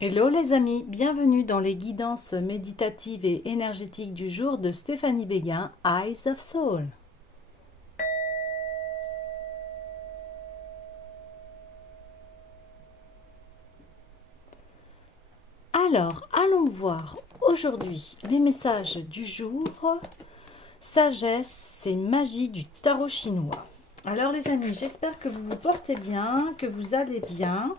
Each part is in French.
Hello les amis, bienvenue dans les guidances méditatives et énergétiques du jour de Stéphanie Béguin, Eyes of Soul. Alors, allons voir aujourd'hui les messages du jour, sagesse et magie du tarot chinois. Alors les amis, j'espère que vous vous portez bien, que vous allez bien,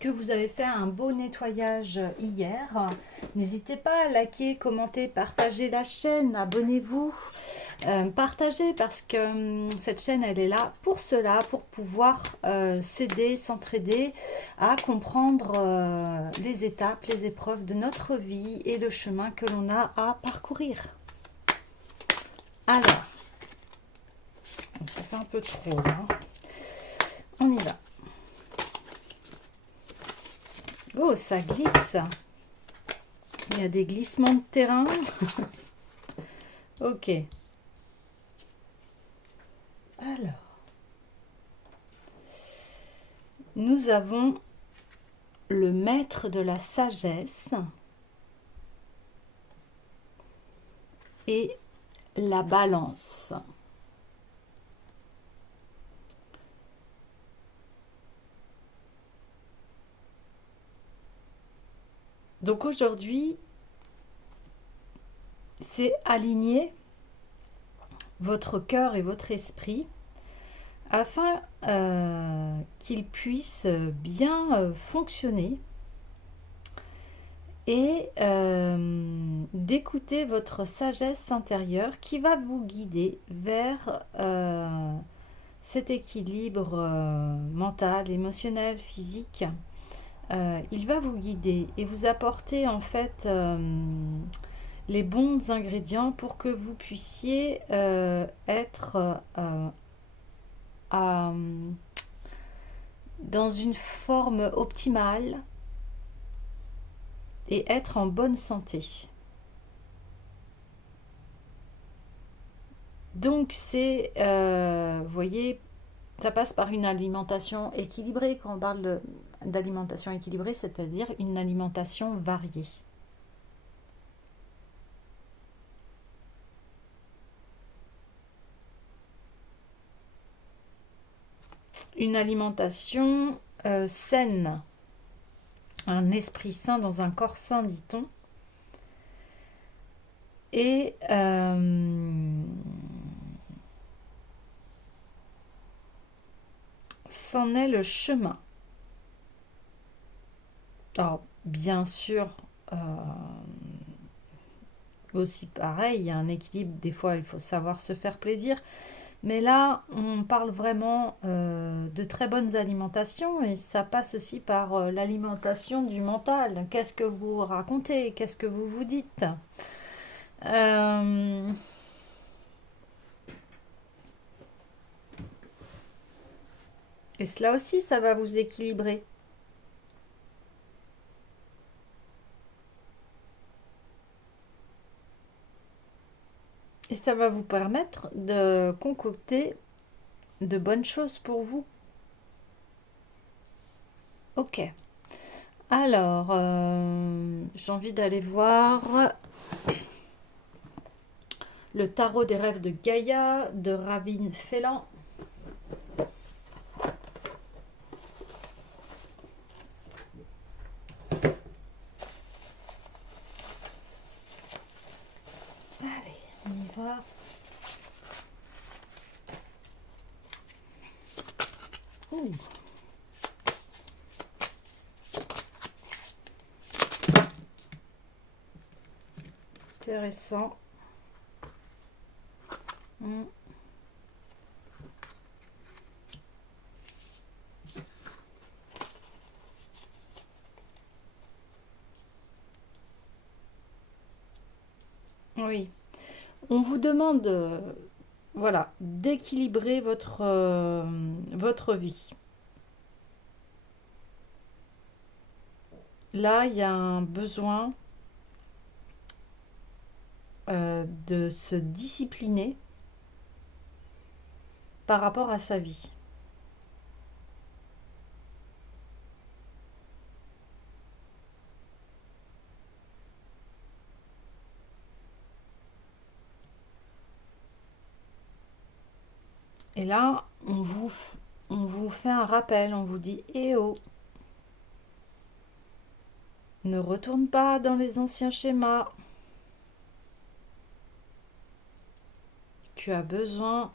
que vous avez fait un beau nettoyage hier. N'hésitez pas à liker, commenter, partager la chaîne, abonnez-vous, partagez parce que cette chaîne elle est là pour cela, pour pouvoir s'aider, s'entraider à comprendre les étapes, les épreuves de notre vie et le chemin que l'on a à parcourir. Alors, ça fait un peu trop là. On y va. Oh, ça glisse. Il y a des glissements de terrain. Ok. Alors, nous avons le maître de la sagesse et la balance. Donc aujourd'hui, c'est aligner votre cœur et votre esprit afin qu'ils puissent bien fonctionner et d'écouter votre sagesse intérieure qui va vous guider vers cet équilibre mental, émotionnel, physique. Il va vous guider et vous apporter en fait les bons ingrédients pour que vous puissiez être à, dans une forme optimale et être en bonne santé. Donc c'est, vous voyez, ça passe par une alimentation équilibrée. Quand on parle d'alimentation équilibrée, c'est-à-dire une alimentation variée. Une alimentation saine, un esprit sain dans un corps sain, dit-on. Et c'en est le chemin. Alors, bien sûr, aussi pareil, il y a un équilibre, des fois il faut savoir se faire plaisir, mais là on parle vraiment de très bonnes alimentations et ça passe aussi par l'alimentation du mental. Qu'est-ce que vous racontez? Qu'est-ce que vous vous dites? Euh, et cela aussi, ça va vous équilibrer. Et ça va vous permettre de concocter de bonnes choses pour vous. Ok. Alors, j'ai envie d'aller voir le tarot des rêves de Gaïa de Ravin Félan. Allez, on y va. Ouh. Intéressant. Oui. On vous demande, voilà, d'équilibrer votre vie. Là, il y a un besoin de se discipliner par rapport à sa vie. là, on vous fait un rappel, on vous dit, eh oh, ne retourne pas dans les anciens schémas. Tu as besoin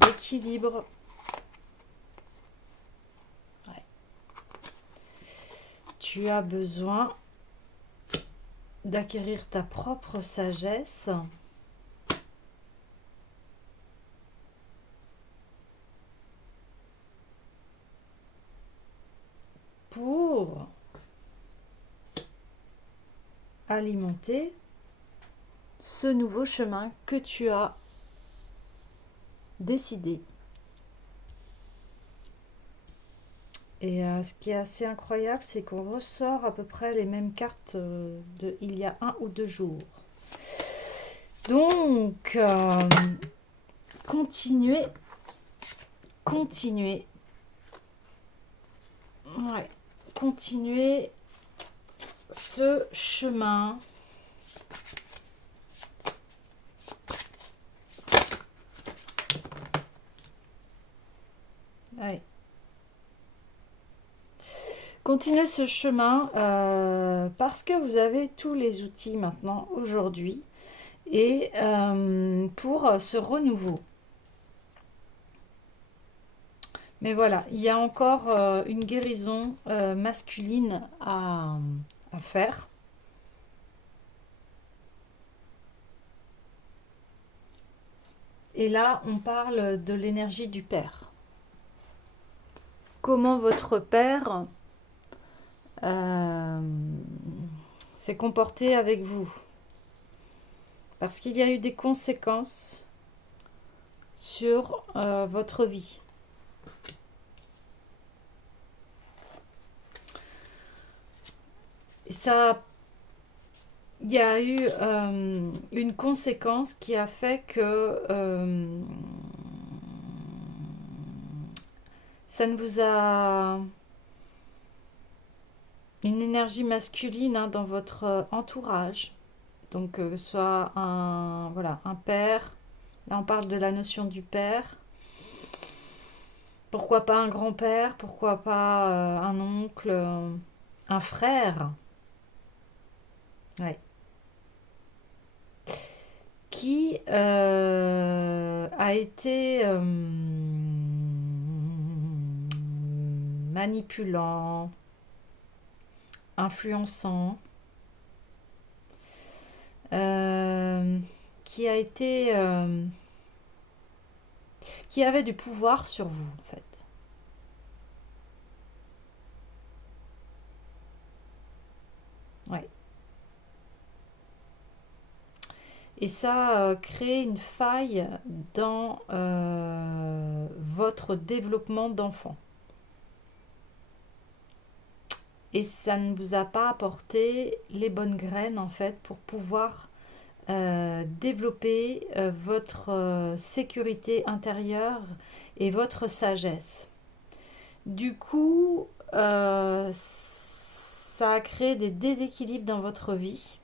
d'équilibre. Ouais. Tu as besoin d'acquérir ta propre sagesse pour alimenter ce nouveau chemin que tu as décidé. Et ce qui est assez incroyable, c'est qu'on ressort à peu près les mêmes cartes de il y a 1 ou 2 jours. Donc, continuez. Ouais, continuez ce chemin. Ouais. Continuez ce chemin parce que vous avez tous les outils maintenant, aujourd'hui, et pour ce renouveau. Mais voilà, il y a encore une guérison masculine à faire. Et là, on parle de l'énergie du père. Comment votre père s'est comporté avec vous. Parce qu'il y a eu des conséquences sur votre vie. Et ça, il y a eu une conséquence qui a fait que ça ne vous a... Une énergie masculine hein, dans votre entourage. Donc, soit un, voilà, un père. Là, on parle de la notion du père. Pourquoi pas un grand-père? Pourquoi pas un oncle? Un frère? Ouais. Qui a été manipulant, influençant, qui a été... qui avait du pouvoir sur vous, en fait. Ouais. Et ça crée une faille dans votre développement d'enfant. Et ça ne vous a pas apporté les bonnes graines, en fait, pour pouvoir développer votre sécurité intérieure et votre sagesse. Du coup, ça a créé des déséquilibres dans votre vie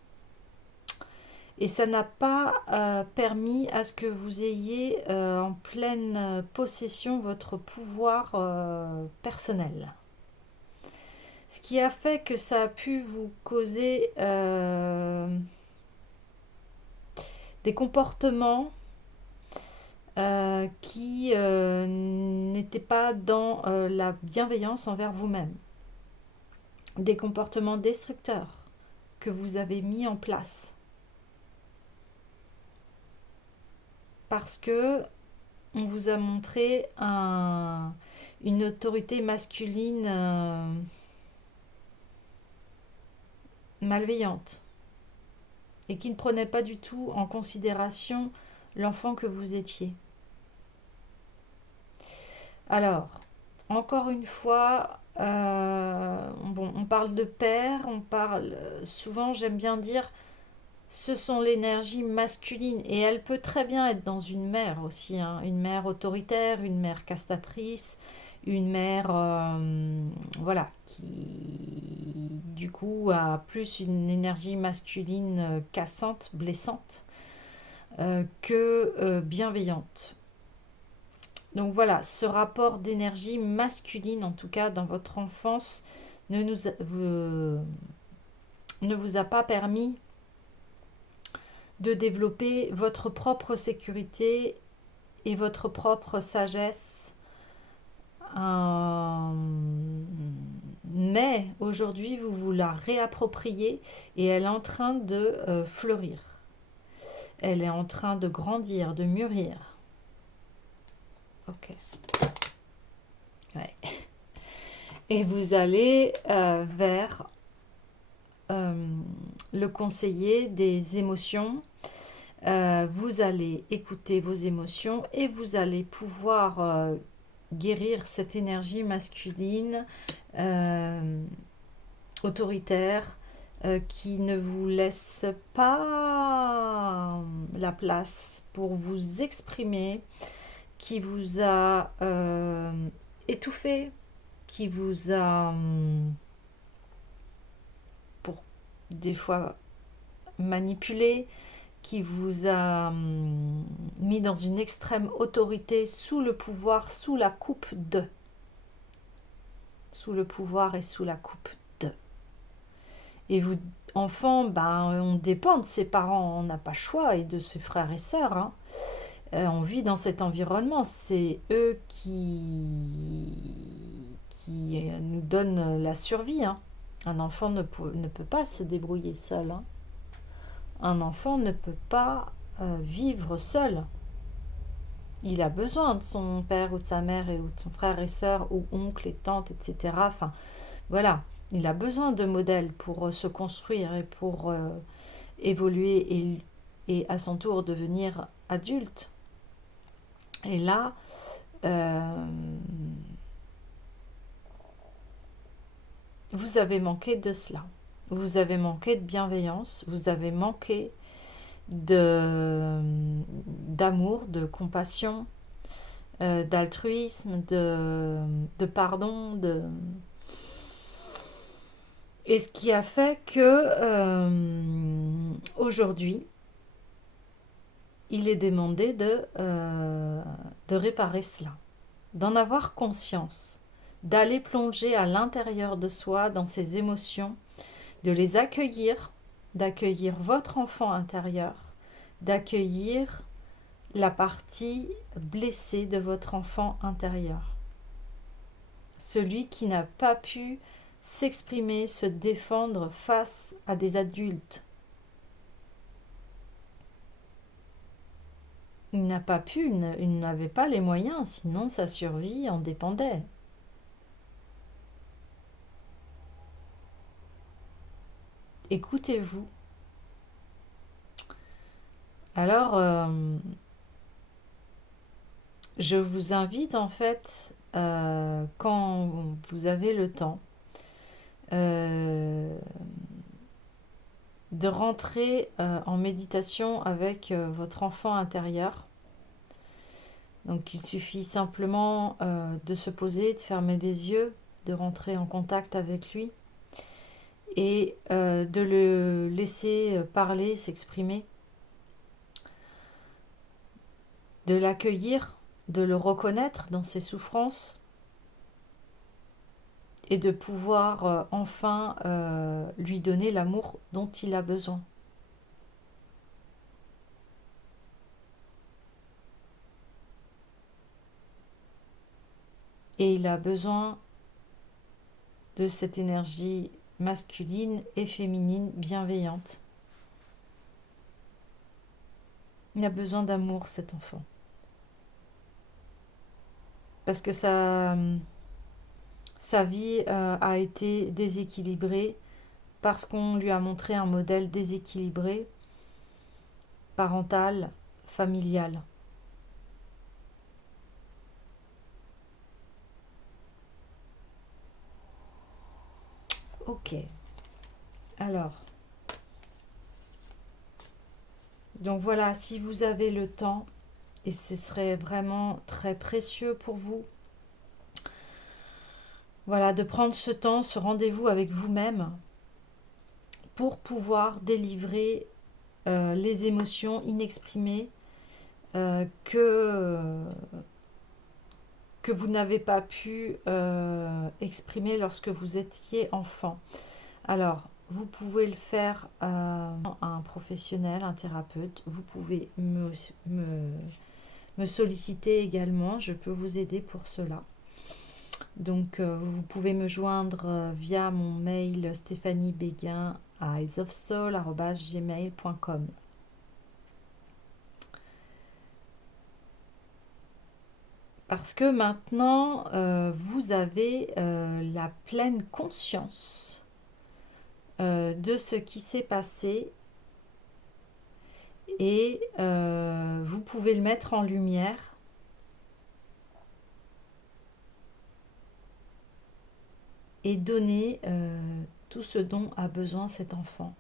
et ça n'a pas permis à ce que vous ayez en pleine possession votre pouvoir personnel. Ce qui a fait que ça a pu vous causer des comportements qui n'étaient pas dans la bienveillance envers vous-même. Des comportements destructeurs que vous avez mis en place. Parce que on vous a montré une autorité masculine malveillante et qui ne prenait pas du tout en considération l'enfant que vous étiez. Alors, encore une fois, bon, on parle de père, on parle souvent, j'aime bien dire, ce sont l'énergie masculine et elle peut très bien être dans une mère aussi, hein, une mère autoritaire, une mère castratrice, une mère, voilà, qui du coup a plus une énergie masculine cassante, blessante que bienveillante. Donc voilà, ce rapport d'énergie masculine, en tout cas dans votre enfance, ne vous a pas permis de développer votre propre sécurité et votre propre sagesse. Mais aujourd'hui, vous vous la réappropriez et elle est en train de fleurir. Elle est en train de grandir, de mûrir. Ok. Ouais. Et vous allez vers le conseiller des émotions. Vous allez écouter vos émotions et vous allez pouvoir guérir cette énergie masculine autoritaire qui ne vous laisse pas la place pour vous exprimer, qui vous a étouffé, qui vous a pour des fois manipulé, qui vous a mis dans une extrême autorité sous le pouvoir, sous la coupe de. Sous le pouvoir et sous la coupe de. Et vous, enfants, ben, on dépend de ses parents, on n'a pas le choix, et de ses frères et sœurs. Hein. On vit dans cet environnement, c'est eux qui nous donnent la survie. Hein. Un enfant ne peut pas se débrouiller seul. Hein. Un enfant ne peut pas vivre seul. Il a besoin de son père ou de sa mère ou de son frère et sœur ou oncle et tante, etc. Enfin, voilà, il a besoin de modèles pour se construire et pour évoluer et à son tour devenir adulte. Et là, vous avez manqué de cela. Vous avez manqué de bienveillance, vous avez manqué d'amour, de compassion, d'altruisme, de pardon, et ce qui a fait que aujourd'hui, il est demandé de réparer cela, d'en avoir conscience, d'aller plonger à l'intérieur de soi dans ses émotions, de les accueillir, d'accueillir votre enfant intérieur, d'accueillir la partie blessée de votre enfant intérieur. Celui qui n'a pas pu s'exprimer, se défendre face à des adultes. Il n'a pas pu, il n'avait pas les moyens, sinon sa survie en dépendait. Écoutez-vous. Alors, je vous invite en fait, quand vous avez le temps, de rentrer en méditation avec votre enfant intérieur. Donc il suffit simplement de se poser, de fermer les yeux, de rentrer en contact avec lui et de le laisser parler, s'exprimer, de l'accueillir, de le reconnaître dans ses souffrances et de pouvoir enfin lui donner l'amour dont il a besoin. Et il a besoin de cette énergie masculine et féminine bienveillante. Il a besoin d'amour, cet enfant. Parce que sa vie a été déséquilibrée parce qu'on lui a montré un modèle déséquilibré, parental, familial. Ok. Alors. Donc voilà, si vous avez le temps, et ce serait vraiment très précieux pour vous, voilà, de prendre ce temps, ce rendez-vous avec vous-même pour pouvoir délivrer les émotions inexprimées que que vous n'avez pas pu exprimer lorsque vous étiez enfant. Alors, vous pouvez le faire à un professionnel, un thérapeute. Vous pouvez me solliciter également. Je peux vous aider pour cela. Donc, vous pouvez me joindre via mon mail stéphaniebeguin@eyesofsoul@gmail.com. Parce que maintenant, vous avez la pleine conscience de ce qui s'est passé et vous pouvez le mettre en lumière et donner tout ce dont a besoin cet enfant,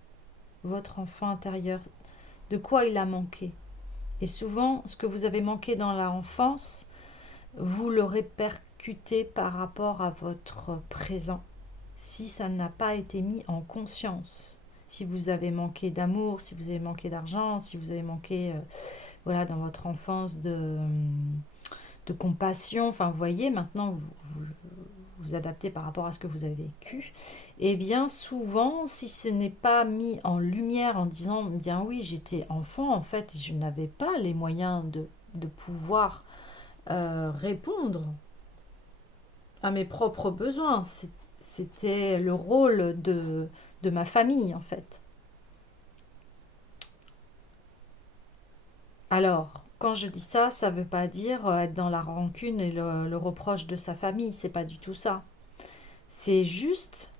votre enfant intérieur, de quoi il a manqué. Et souvent, ce que vous avez manqué dans l'enfance, vous le répercutez par rapport à votre présent, si ça n'a pas été mis en conscience. Si vous avez manqué d'amour, si vous avez manqué d'argent, si vous avez manqué voilà, dans votre enfance de compassion, enfin vous voyez, maintenant vous adaptez par rapport à ce que vous avez vécu, et bien souvent, si ce n'est pas mis en lumière en disant, bien oui, j'étais enfant, en fait, je n'avais pas les moyens de pouvoir répondre à mes propres besoins. C'était le rôle de ma famille, en fait. Alors, quand je dis ça, ça ne veut pas dire être dans la rancune et le reproche de sa famille. C'est pas du tout ça. C'est juste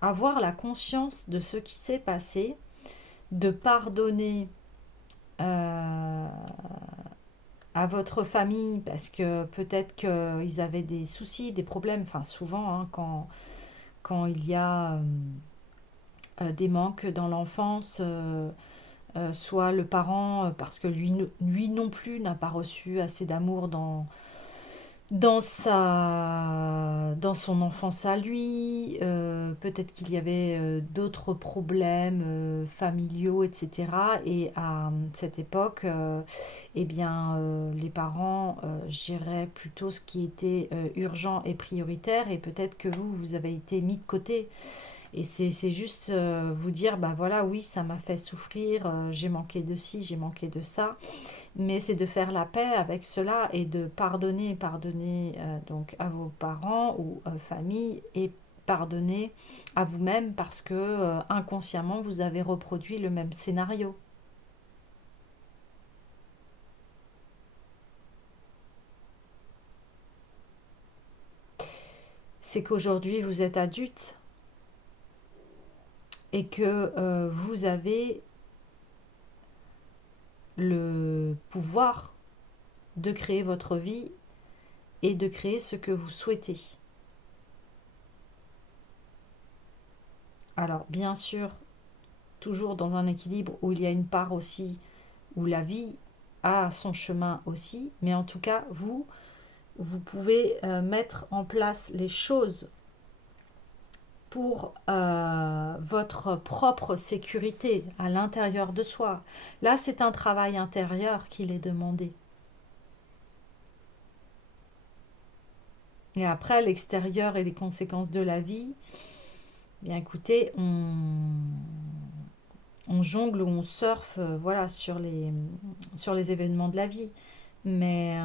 avoir la conscience de ce qui s'est passé, de pardonner à votre famille parce que peut-être qu'ils avaient des soucis, des problèmes. Enfin, souvent, hein, quand il y a des manques dans l'enfance, soit le parent, parce que lui non plus n'a pas reçu assez d'amour dans son enfance à lui, peut-être qu'il y avait d'autres problèmes familiaux, etc. Et à cette époque, eh bien, les parents géraient plutôt ce qui était urgent et prioritaire, et peut-être que vous avez été mis de côté. Et c'est juste vous dire, bah voilà, oui, ça m'a fait souffrir, j'ai manqué de ci, j'ai manqué de ça, mais c'est de faire la paix avec cela et de pardonner donc à vos parents ou famille, et pardonner à vous-même parce que inconsciemment vous avez reproduit le même scénario. C'est qu'aujourd'hui vous êtes adulte et que vous avez le pouvoir de créer votre vie et de créer ce que vous souhaitez. Alors, bien sûr, toujours dans un équilibre où il y a une part aussi, où la vie a son chemin aussi, mais en tout cas, vous pouvez mettre en place les choses pour votre propre sécurité à l'intérieur de soi. Là, c'est un travail intérieur qu'il est demandé. Et après, l'extérieur et les conséquences de la vie, bien écoutez, on jongle ou on surfe voilà, sur les événements de la vie. Mais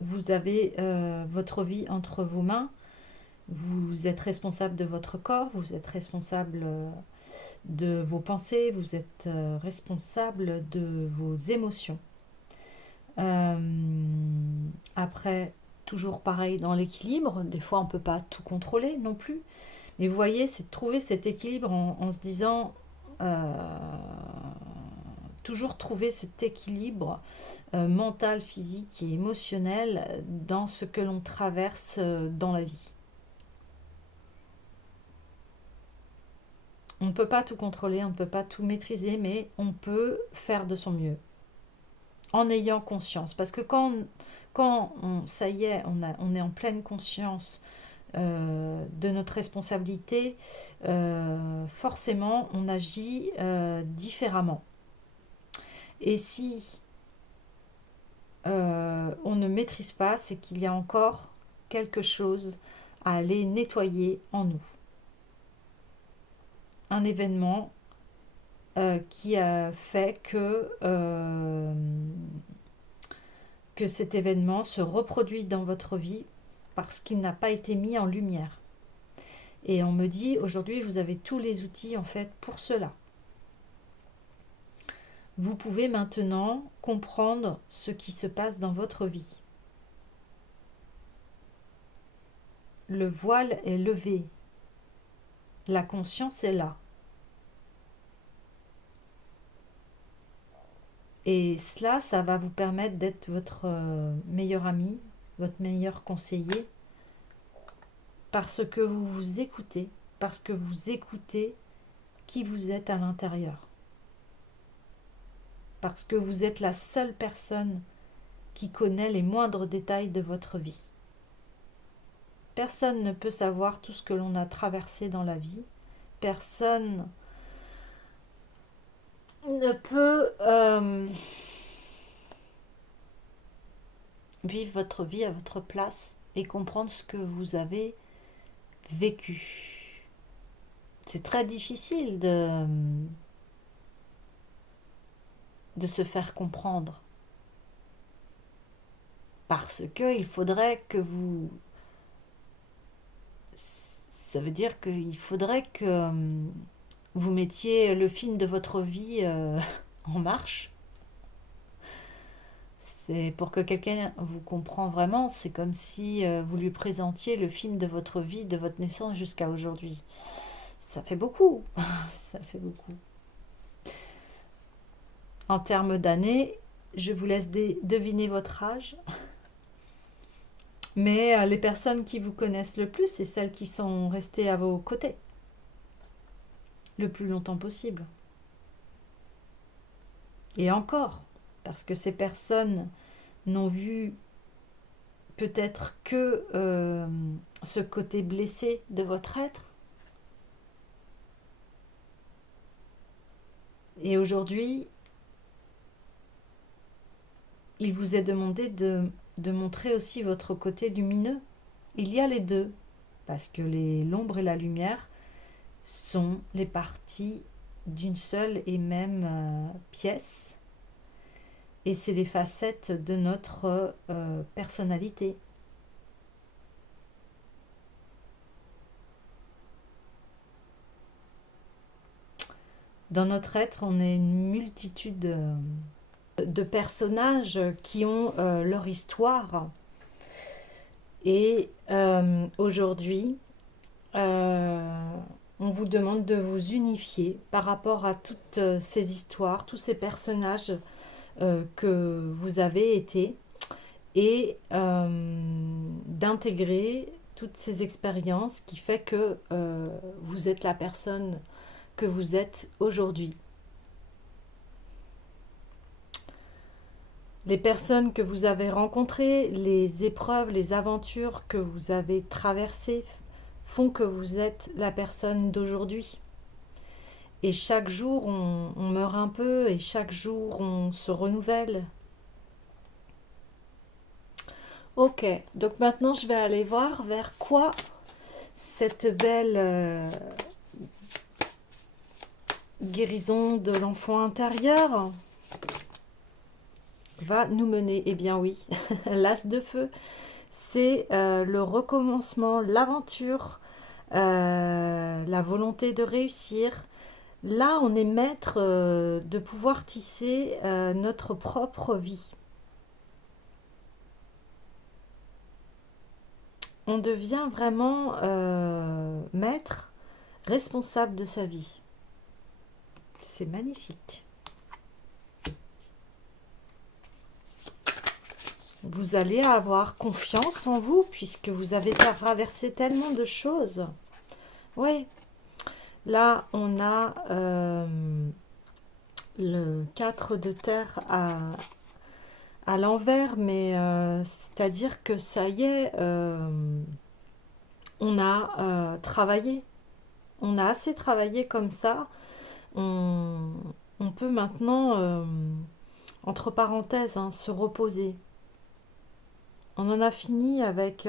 vous avez votre vie entre vos mains. Vous êtes responsable de votre corps, vous êtes responsable de vos pensées, vous êtes responsable de vos émotions. Après, toujours pareil dans l'équilibre, des fois on ne peut pas tout contrôler non plus, mais vous voyez, c'est de trouver cet équilibre en se disant, toujours trouver cet équilibre mental, physique et émotionnel dans ce que l'on traverse dans la vie. On ne peut pas tout contrôler, on ne peut pas tout maîtriser, mais on peut faire de son mieux en ayant conscience. Parce que ça y est, on est en pleine conscience de notre responsabilité, forcément, on agit différemment. Et si maîtrise pas, c'est qu'il y a encore quelque chose à aller nettoyer en nous. Un événement qui a fait que cet événement se reproduit dans votre vie parce qu'il n'a pas été mis en lumière. Et on me dit, aujourd'hui, vous avez tous les outils en fait pour cela. Vous pouvez maintenant comprendre ce qui se passe dans votre vie. Le voile est levé. La conscience est là. Et cela, ça va vous permettre d'être votre meilleur ami, votre meilleur conseiller, parce que vous vous écoutez, parce que vous écoutez qui vous êtes à l'intérieur. Parce que vous êtes la seule personne qui connaît les moindres détails de votre vie. Personne ne peut savoir tout ce que l'on a traversé dans la vie. Personne ne peut vivre votre vie à votre place et comprendre ce que vous avez vécu. C'est très difficile de se faire comprendre. Parce que il faudrait que vous... Ça veut dire qu'il faudrait que vous mettiez le film de votre vie en marche. C'est pour que quelqu'un vous comprenne vraiment, c'est comme si vous lui présentiez le film de votre vie, de votre naissance jusqu'à aujourd'hui. Ça fait beaucoup, ça fait beaucoup. En termes d'années, je vous laisse deviner votre âge. Mais les personnes qui vous connaissent le plus, c'est celles qui sont restées à vos côtés le plus longtemps possible. Et encore, parce que ces personnes n'ont vu peut-être que ce côté blessé de votre être. Et aujourd'hui, il vous est demandé de montrer aussi votre côté lumineux. Il y a les deux, parce que l'ombre et la lumière sont les parties d'une seule et même pièce. Et c'est les facettes de notre personnalité. Dans notre être, on est une multitude de personnages qui ont leur histoire. Et aujourd'hui, on vous demande de vous unifier par rapport à toutes ces histoires, tous ces personnages que vous avez été, et d'intégrer toutes ces expériences qui fait que vous êtes la personne que vous êtes aujourd'hui. Les personnes que vous avez rencontrées, les épreuves, les aventures que vous avez traversées font que vous êtes la personne d'aujourd'hui. Et chaque jour, on meurt un peu et chaque jour, on se renouvelle. Ok, donc maintenant, je vais aller voir vers quoi cette belle guérison de l'enfant intérieur va nous mener. Eh bien oui, l'as de feu, c'est le recommencement, l'aventure, la volonté de réussir. Là, on est maître de pouvoir tisser notre propre vie. On devient vraiment maître, responsable de sa vie. C'est magnifique. Vous allez avoir confiance en vous puisque vous avez traversé tellement de choses. Oui. Là, on a le 4 de terre à l'envers, mais c'est-à-dire que ça y est, on a travaillé. On a assez travaillé comme ça. On peut maintenant, entre parenthèses, hein, se reposer. On en a fini avec,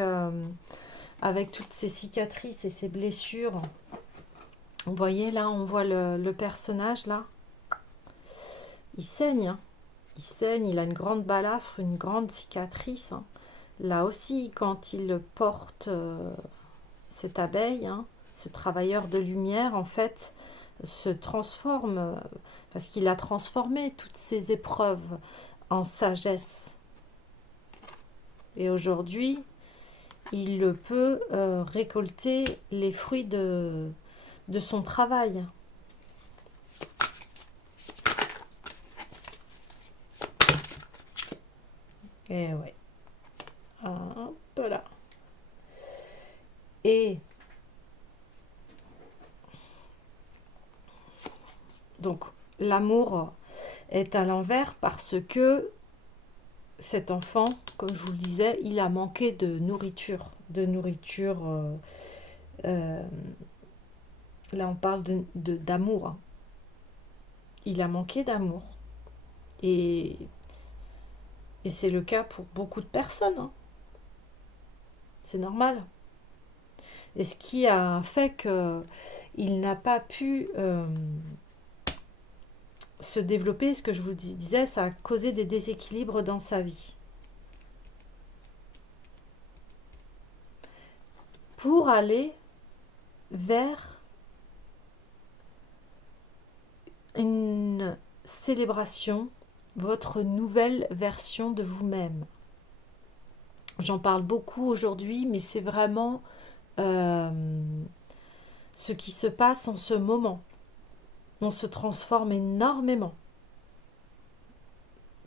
avec toutes ces cicatrices et ces blessures. Vous voyez là, on voit le personnage là. Il saigne, hein. Il saigne, il a une grande balafre, une grande cicatrice, hein. Là aussi, quand il porte cette abeille, hein, ce travailleur de lumière, en fait, se transforme, parce qu'il a transformé toutes ces épreuves en sagesse. Et aujourd'hui, il peut récolter les fruits de son travail. Et ouais. Hop là. Et donc, l'amour est à l'envers parce que cet enfant, comme je vous le disais, il a manqué de nourriture. Là, on parle d'amour. Hein. Il a manqué d'amour. Et c'est le cas pour beaucoup de personnes. Hein. C'est normal. Et ce qui a fait qu'il n'a pas pu se développer, ce que je vous disais, ça a causé des déséquilibres dans sa vie. Pour aller vers une célébration, votre nouvelle version de vous-même. J'en parle beaucoup aujourd'hui, mais c'est vraiment ce qui se passe en ce moment. On se transforme énormément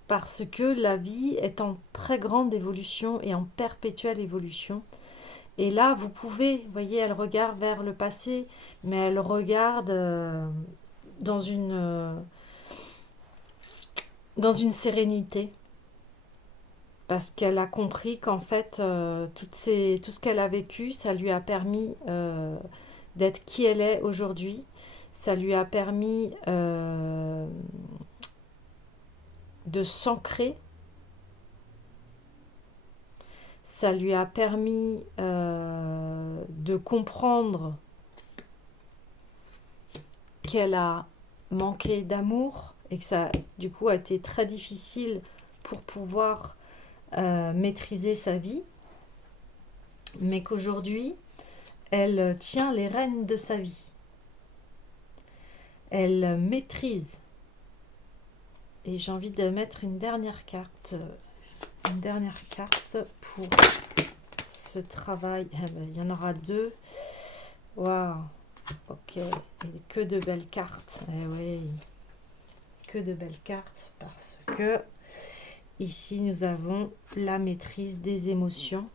parce que la vie est en très grande évolution et en perpétuelle évolution. Et là, vous pouvez, vous voyez, elle regarde vers le passé, mais elle regarde dans une sérénité. Parce qu'elle a compris qu'en fait, tout ce qu'elle a vécu, ça lui a permis d'être qui elle est aujourd'hui. Ça lui a permis de s'ancrer. Ça lui a permis de comprendre qu'elle a manqué d'amour et que ça, du coup, a été très difficile pour pouvoir maîtriser sa vie, mais qu'aujourd'hui, elle tient les rênes de sa vie. Elle maîtrise. Et j'ai envie de mettre une dernière carte pour ce travail. Il y en aura 2. Waouh. Ok. Et que de belles cartes. Eh oui. Que de belles cartes parce que ici nous avons la maîtrise des émotions.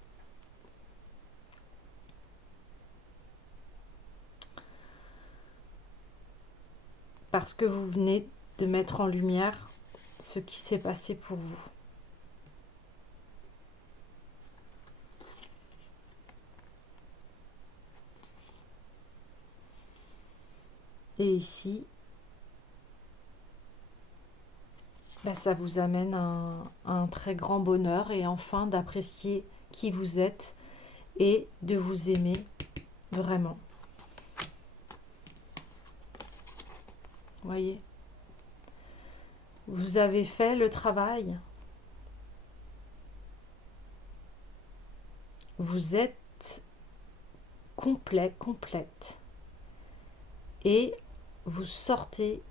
Parce que vous venez de mettre en lumière ce qui s'est passé pour vous. Et ici, ça vous amène un très grand bonheur et enfin d'apprécier qui vous êtes et de vous aimer vraiment. Voyez, vous avez fait le travail. Vous êtes complet, complète. Et vous sortez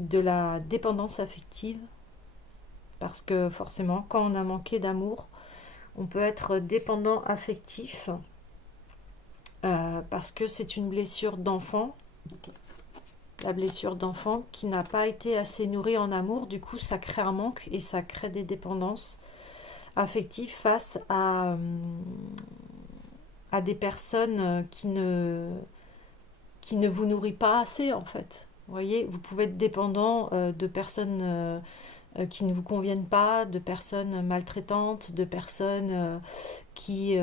de la dépendance affective. Parce que forcément, quand on a manqué d'amour, on peut être dépendant affectif. Parce que c'est une blessure d'enfant. La blessure d'enfant qui n'a pas été assez nourrie en amour, du coup ça crée un manque et ça crée des dépendances affectives face à des personnes qui ne vous nourrissent pas assez en fait. Vous voyez, vous pouvez être dépendant de personnes qui ne vous conviennent pas, de personnes maltraitantes, de personnes qui...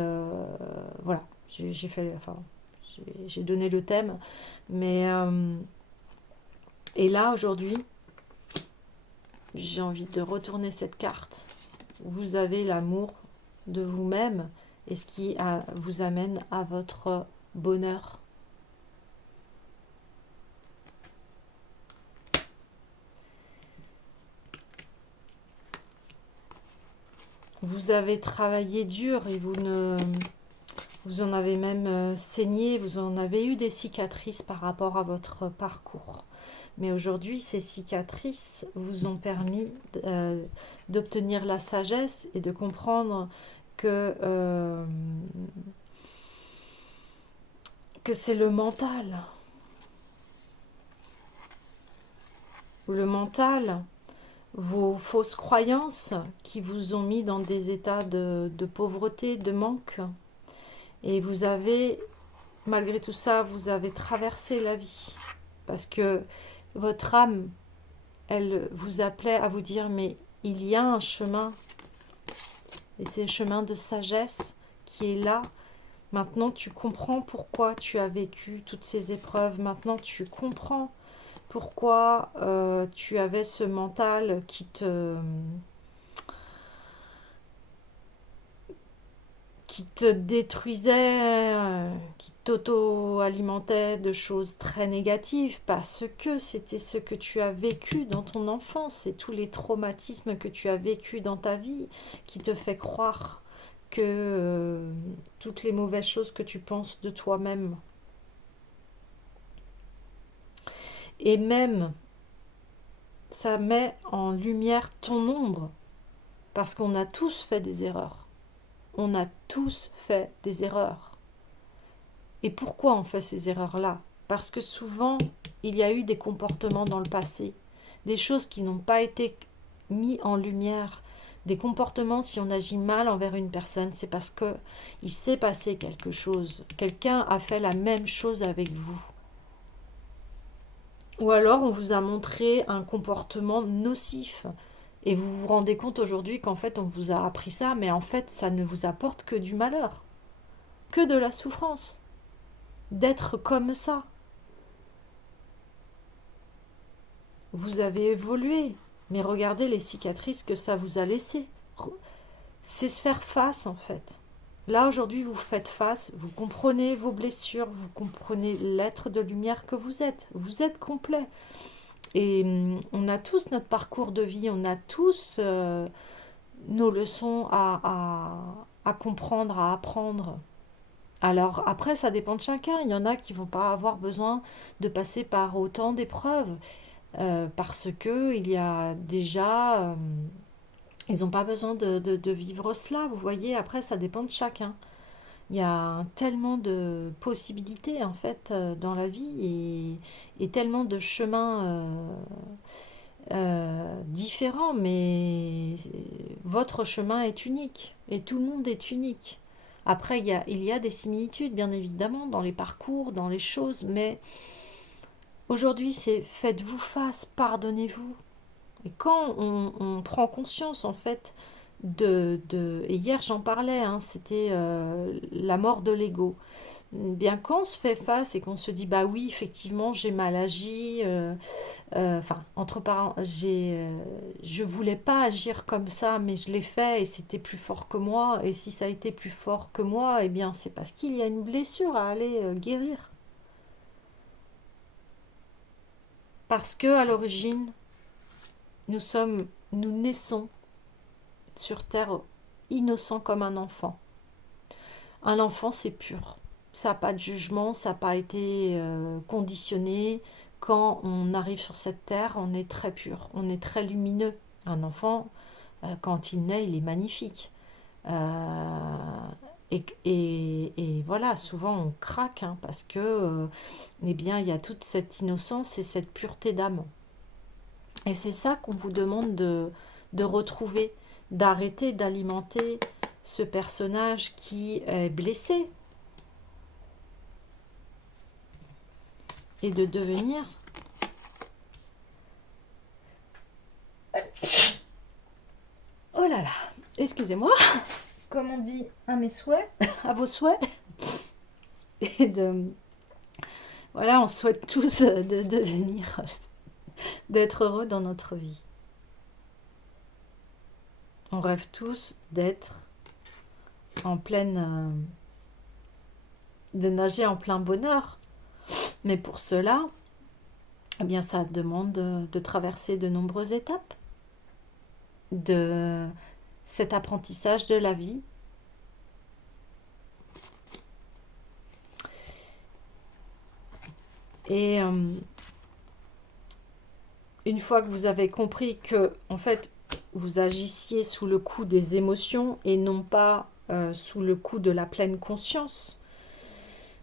voilà, j'ai donné le thème, mais... et là, aujourd'hui, j'ai envie de retourner cette carte. Vous avez l'amour de vous-même et ce qui vous amène à votre bonheur. Vous avez travaillé dur et vous en avez même saigné, vous en avez eu des cicatrices par rapport à votre parcours. Mais aujourd'hui, ces cicatrices vous ont permis d'obtenir la sagesse et de comprendre que c'est le mental. Le mental, vos fausses croyances qui vous ont mis dans des états de pauvreté, de manque. Et vous avez, malgré tout ça, vous avez traversé la vie. Parce que votre âme, elle vous appelait à vous dire, mais il y a un chemin. Et c'est le chemin de sagesse qui est là. Maintenant, tu comprends pourquoi tu as vécu toutes ces épreuves. Maintenant, tu comprends pourquoi tu avais ce mental qui te détruisait, qui t'auto-alimentait de choses très négatives, parce que c'était ce que tu as vécu dans ton enfance et tous les traumatismes que tu as vécu dans ta vie qui te fait croire que toutes les mauvaises choses que tu penses de toi-même. Et même, ça met en lumière ton ombre, parce qu'on a tous fait des erreurs. On a tous fait des erreurs. Et pourquoi on fait ces erreurs-là? Parce que souvent, il y a eu des comportements dans le passé, des choses qui n'ont pas été mis en lumière, des comportements, si on agit mal envers une personne, c'est parce que il s'est passé quelque chose. Quelqu'un a fait la même chose avec vous. Ou alors, on vous a montré un comportement nocif. Et vous vous rendez compte aujourd'hui qu'en fait, on vous a appris ça, mais en fait, ça ne vous apporte que du malheur, que de la souffrance, d'être comme ça. Vous avez évolué, mais regardez les cicatrices que ça vous a laissées. C'est se faire face, en fait. Là, aujourd'hui, vous faites face, vous comprenez vos blessures, vous comprenez l'être de lumière que vous êtes. Vous êtes complet. Et on a tous notre parcours de vie, on a tous nos leçons à comprendre, à apprendre. Alors après, ça dépend de chacun. Il y en a qui vont pas avoir besoin de passer par autant d'épreuves parce que il y a déjà, ils n'ont pas besoin de vivre cela. Vous voyez, après, ça dépend de chacun. Il y a tellement de possibilités en fait dans la vie et tellement de chemins différents, mais votre chemin est unique et tout le monde est unique. Après, il y a des similitudes, bien évidemment, dans les parcours, dans les choses, mais aujourd'hui, c'est faites-vous face, pardonnez-vous. Et quand on prend conscience, en fait, et hier j'en parlais, hein, c'était la mort de l'ego. Bien quand on se fait face et qu'on se dit, bah oui, effectivement, j'ai mal agi, enfin, entre parenthèses, je voulais pas agir comme ça, mais je l'ai fait et c'était plus fort que moi. Et si ça a été plus fort que moi, eh bien, c'est parce qu'il y a une blessure à aller guérir. Parce que à l'origine, nous naissons sur terre innocent comme un enfant. Un enfant, c'est pur. Ça n'a pas de jugement, ça n'a pas été conditionné. Quand on arrive sur cette terre, on est très pur, on est très lumineux. Un enfant, quand il naît, il est magnifique. Et voilà, souvent on craque hein, parce que, eh bien, il y a toute cette innocence et cette pureté d'âme. Et c'est ça qu'on vous demande de retrouver, d'arrêter d'alimenter ce personnage qui est blessé et de devenir oh là là, excusez-moi, comme on dit à mes souhaits, à vos souhaits, et voilà, on souhaite tous de devenir, d'être heureux dans notre vie. On rêve tous d'être en pleine... de nager en plein bonheur. Mais pour cela, eh bien, ça demande de traverser de nombreuses étapes de cet apprentissage de la vie. Et une fois que vous avez compris que, en fait, vous agissiez sous le coup des émotions et non pas sous le coup de la pleine conscience,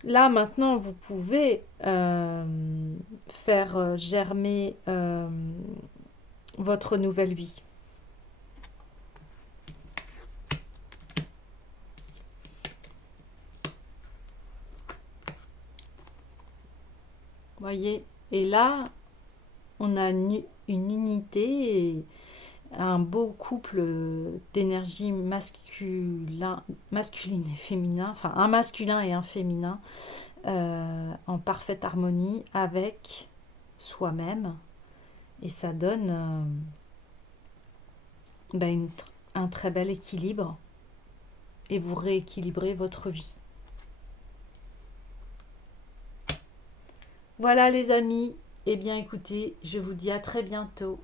là, maintenant, vous pouvez faire germer votre nouvelle vie. Voyez, et là, on a une unité et un beau couple d'énergie masculine et féminin, enfin un masculin et un féminin en parfaite harmonie avec soi-même. Et ça donne un très bel équilibre et vous rééquilibrez votre vie. Voilà les amis, eh bien écoutez, je vous dis à très bientôt